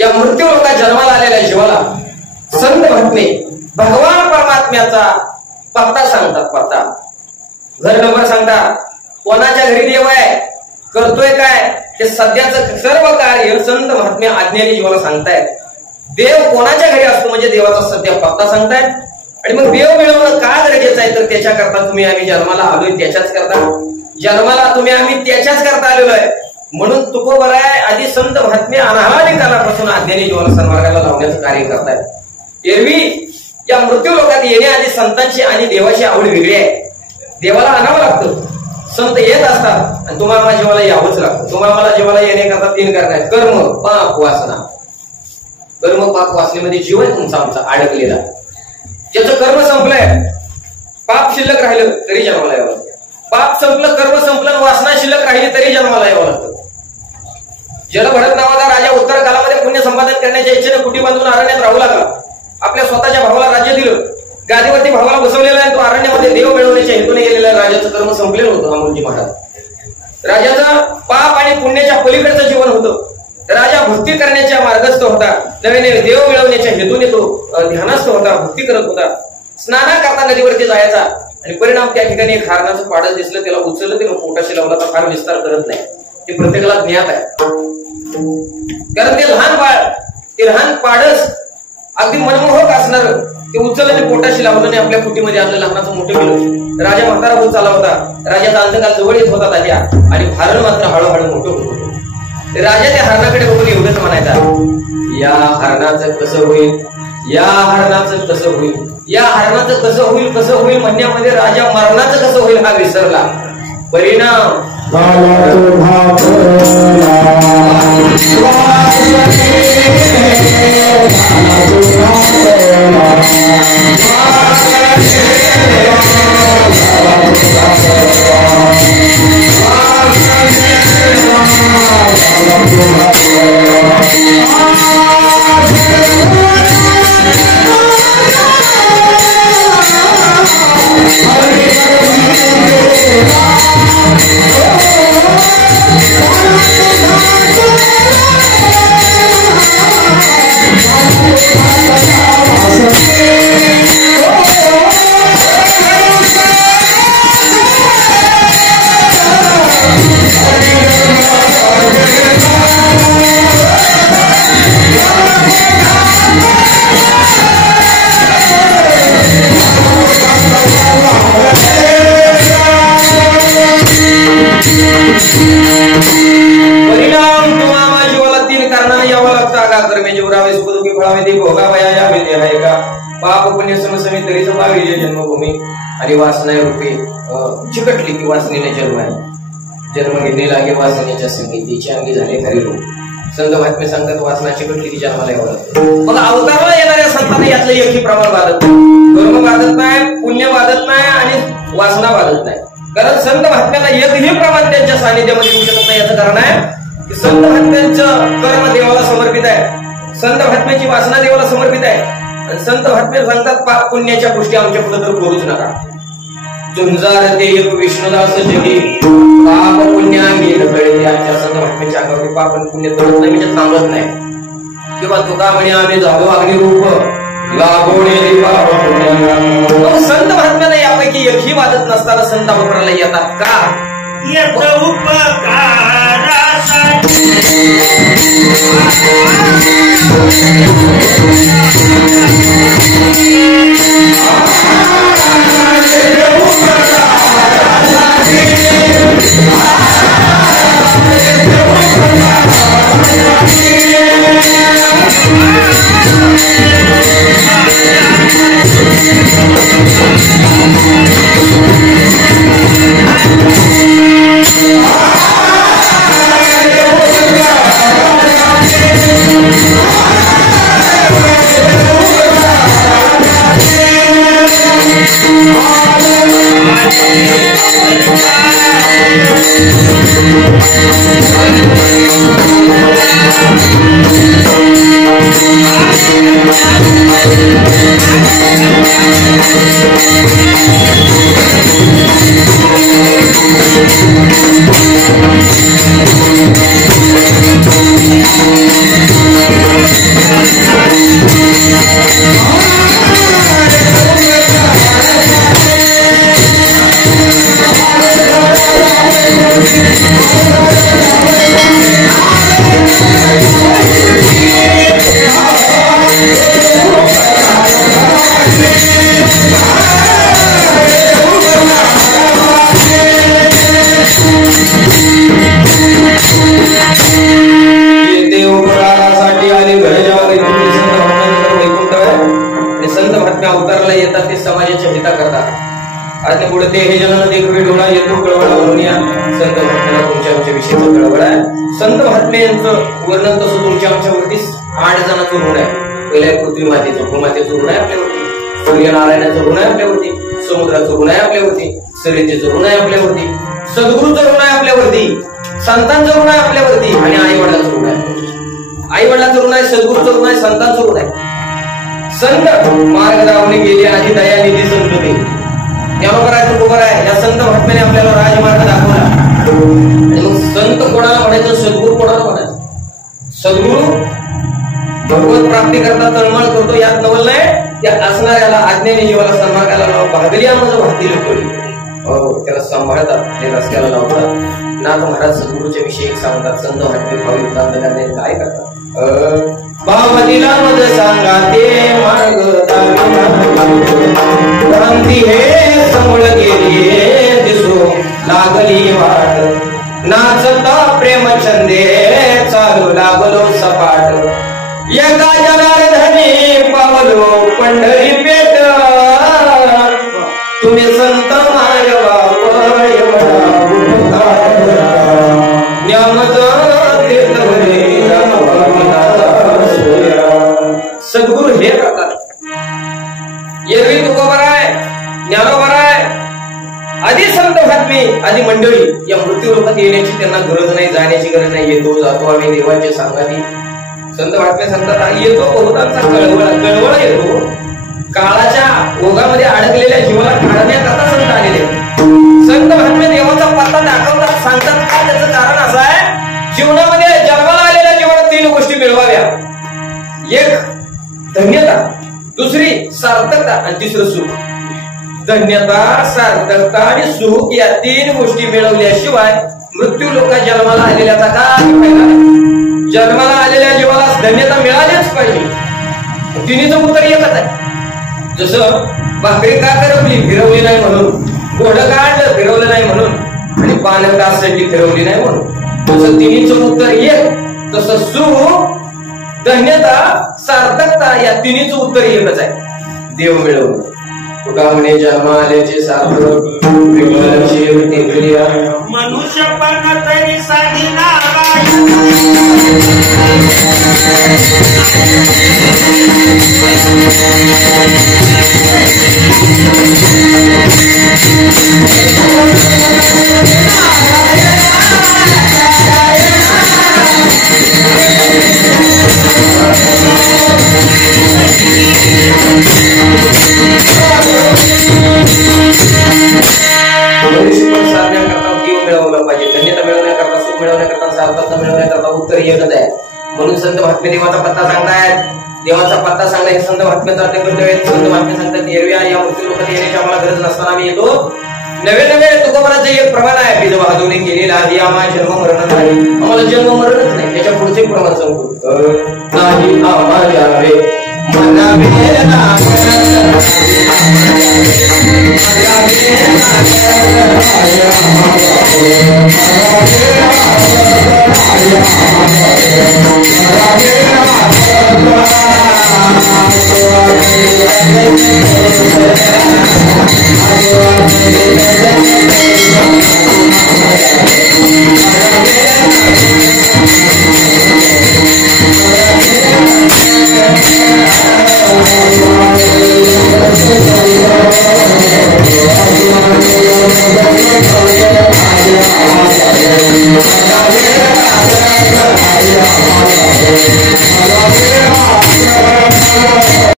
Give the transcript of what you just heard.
या मृत्यू लोकात जन्माला आलेल्या जीवाला संत महात्मे भगवान परमात्म्याचा पत्ता सांगतात. पत्ता घर नंबर सांगतात. कोणाच्या घरी देव आहे, करतोय काय, ते सध्याचं सर्व कार्य संत महात्मे आज्ञेने जीवाला सांगतायत. देव कोणाच्या घरी असतो म्हणजे देवाचा सध्या पत्ता सांगतायत. आणि मग देव मिळवणं का गरजेचं आहे तर त्याच्याकरता तुम्ही आम्ही जन्माला आलोय त्याच्याच करता. जन्माला तुम्ही आम्ही त्याच्याच करता आलेलो आहे. म्हणून तुकोबर आहे आधी संत महात्मे अनाहत कालापासून आज्ञेने जीवाला सन्मार्गाला लावण्याचं कार्य करतायत. एरवी या मृत्यू लोकात येण्याआधी संतांची आणि देवाची आवड वेगळी आहे. देवाला आणावं लागतं. संत येत असतात आणि तुम्हाला मला जीवाला यावंच लागतं. तुम्हाला मला जीवाला येण्याकरता 3 कारण आहेत. कर्म, पाप, वासना. कर्म, पाप, वासनेमध्ये जीवन तुमचा आमचा अडकलेला. ज्याचं कर्म संपलंय, पाप शिल्लक राहिलं तरी जन्माला यावं लागतं. पाप संपलं, कर्म संपलं, वासना शिल्लक राहिली तरी जन्माला यावं लागतं. जलभरत नावाचा राजा उत्तर कालामध्ये पुण्य संपादन करण्याच्या इच्छेने कुटी बांधून अरण्यात राहू लागला. आपल्या स्वतःच्या भावाला राज्य दिलं. गादीवरती भावाला बसवलेला आहे. तो अरण्यामध्ये देव मिळवण्याच्या हेतूने गेलेला. राजाचं कर्म संपलेलं होतं. अमोलजी महाराज राजाचं पाप आणि पुण्याच्या पलीकडचं जीवन होतं. राजा भक्ती करण्याच्या मार्गस्थ होता. नवे नवे देव मिळवण्याच्या हेतूने तो ध्यानस्थ होता, भक्ती करत होता. स्नाना करता नदीवरती जायचा आणि परिणाम त्या ठिकाणी एक हरणाचं पाडस दिसलं. त्याला उचललं, त्याला पोटाशी लावला. तर फार विस्तार करत नाही, ते प्रत्येकाला ज्ञात आहे. कारण ते लहान बाळ, ते लहान पाडस अगदी मनमोहक असणार, ते उचललं, ते पोटाशी लावलं आणि आपल्या कुटीमध्ये आणलं. लहानाचं मोठं केलं. राजा म्हातारा होत चालला होता. राजाचा अंतकाल जवळ येत होता ताज्या आणि हरण मात्र हळूहळू मोठं होत होतं. राजा त्या हरणाकडे बघून एवढंच म्हणायचा, या हरणाचं कसं होईल, या हरणाचं कसं होईल, या हरणाचं कसं होईल, कसं होईल म्हणण्यामध्ये राजा मरणाचं कसं होईल हा विसरला. परिणाम पाप पुण्य समसमी तरी समाविले जन्मभूमी आणि वासना रूपे चिकटली की वासनेने जन्म आहे. जन्म घेणे लागे वासनेच्या संगीतीची अंगी झाले खरे रूप. संत महात्मे सांगतात वासना चिकटली की जन्माला यावं लागतं. मग अवताराला येणाऱ्या संतांना यातलं एकही प्रमाण वादत नाही. कर्म वादत नाही, पुण्य वादत नाही आणि वासना वादत नाही. कारण संत महात्म्याला एकही प्रमाण त्यांच्या सानिध्यामध्ये येऊ शकत नाही. याचं कारण आहे की संत महात्म्यांचं कर्म देवाला समर्पित आहे. संत महात्म्याची वासना देवाला समर्पित आहे. संत महात्मे सांगतात पाप पुण्याच्या गोष्टी आमच्या पुढे तर करूच नका. झुंजार ते विष्णुदास जगी पाप पुण्यांगी कळते. आजच्या संत महात्म्याच्या अंगावरती पाप आणि पुण्य तळत नाही म्हणजे थांबत नाही. किंवा तुका म्हणे आम्ही झालो अग्निरूप लागोणे संत महात्म्याला यापैकी एकही वादत नसताना संत अवताराला येतात का? येत अवताराला येतात ते समाजाच्या हिता करतात. आणि पुढे ते हे जन देखवे डोळा येतो कळवळा म्हणून या संत महात्म्याला तुमच्या आमच्या विषयीचं कळवळ आहे. संत महात्मे यांचं वर्णन तसं तुमच्या आमच्यावरती 8 जणांचं ऋण आहे. पहिल्या पृथ्वी मातेचं भूमातेचं ऋण आहे आपल्यावरती, सूर्यनारायणाचं ऋण आहे आपल्यावरती, समुद्राचं ऋण आहे आपल्यावरती, सरितेचं ऋण आहे आपल्यावरती, सद्गुरूचं ऋण आहे आपल्यावरती, संतांचं ऋण आहे आपल्यावरती आणि आई वडिलांचं ऋण आहे. आई वडिलांचं ऋण आहे, सद्गुरूचं ऋण आहे, संतांचं ऋण आहे. संत मार्ग दावणे गेले आधी दयानिधी संत ते ज्ञानोबर आहे, तुकोबर आहे. या संत महात्म्याने आपल्याला राजमार्ग दाखवला. आणि मग संत कोणाला म्हणायचं, सद्गुरू कोणाला म्हणायचं? सद्गुरू भगवत प्राप्ती करता तळमळ करतो यात नवल नाही. त्या असणाऱ्याला आज्ञेने जीवाला सन्मार्गाला भागली आमचं भागतील कोणी त्याला सांभाळतात, ते रस्त्याला लावतात. नाथ महाराज सद्गुरूच्या विषयी सांगतात. संत महात्मे भाविक काय करतात? भावतीला मज सांगा ते मार्ग क्रांती हे समोर गेली दिसू लागली वाट नाचता प्रेम छंदे चालू लागलो सपाट एका जनार्दनी पावलो पंढरी पेट तुम्ही संत मायवा सद्गुरू हे करतात. एरवी तुकोबर आहे, ज्ञानोबर आहे, आधी संत महात्मे आधी मंडळी या मृत्यू लोकात येण्याची त्यांना गरज नाही, जाण्याची गरज नाही. येतो जातो आम्ही देवांच्या सांगाती. संत महात्मे सांगतात येतो बहुतांचा कळवळ येतो. काळाच्या ओघामध्ये अडकलेल्या जीवाला काढण्याकरता संत आलेले. संत महात्मे देवाचा पत्ता दाखवतात, सांगतात का? त्याचं कारण असं आहे, जीवनामध्ये जन्माला आलेल्या जीवाला 3 गोष्टी मिळवाव्या. एक धन्यता, दुसरी सार्थकता आणि तिसरं सुख. धन्यता, सार्थकता आणि सुख या 3 गोष्टी मिळवल्याशिवाय मृत्यू लोकात जन्माला आलेल्याचा काय फायदा नाही. जन्माला आलेल्या जीवाला धन्यता मिळालीच पाहिजे. तिन्हीचं उत्तर एकच आहे. जसं भाकरी का फिरवली, फिरवली नाही म्हणून, घोडं का आणलं, फिरवलं नाही म्हणून, आणि पानं का साठी फिरवली नाही म्हणून, तसं तिन्हीचं उत्तर एक. तसं सुख, धन्यता, सार्थकता या तिन्हीचं उत्तर एकच आहे, देव मिळवणं. तुका म्हणे जन्म आल्याचे सार्थक मनुष्य पण तरी साधी धन्यता मिळवण्याकरता, सुख मिळवण्याकरता, सार्थकता मिळवण्याकरता उत्तर एकच आहे. म्हणून संत महात्मे देवाचा पत्ता सांगतायत. देवाचा पत्ता सांगणं हे संत महात्म्याचं कर्तव्य आहे. संत महात्मे सांगतात एरव्या या मृत्यू लोकात येण्याची आम्हाला गरज नसताना आम्ही येतो. नवे नवे तुकोबराचं एक प्रमाण आहे, बीज बहादुरी केलेला आधी आम्हाला जन्म मरण नाही. आम्हाला जन्म मरणच नाही. त्याच्या पुढचे प्रमाण सांगतो नाही आम्हाला Thank you.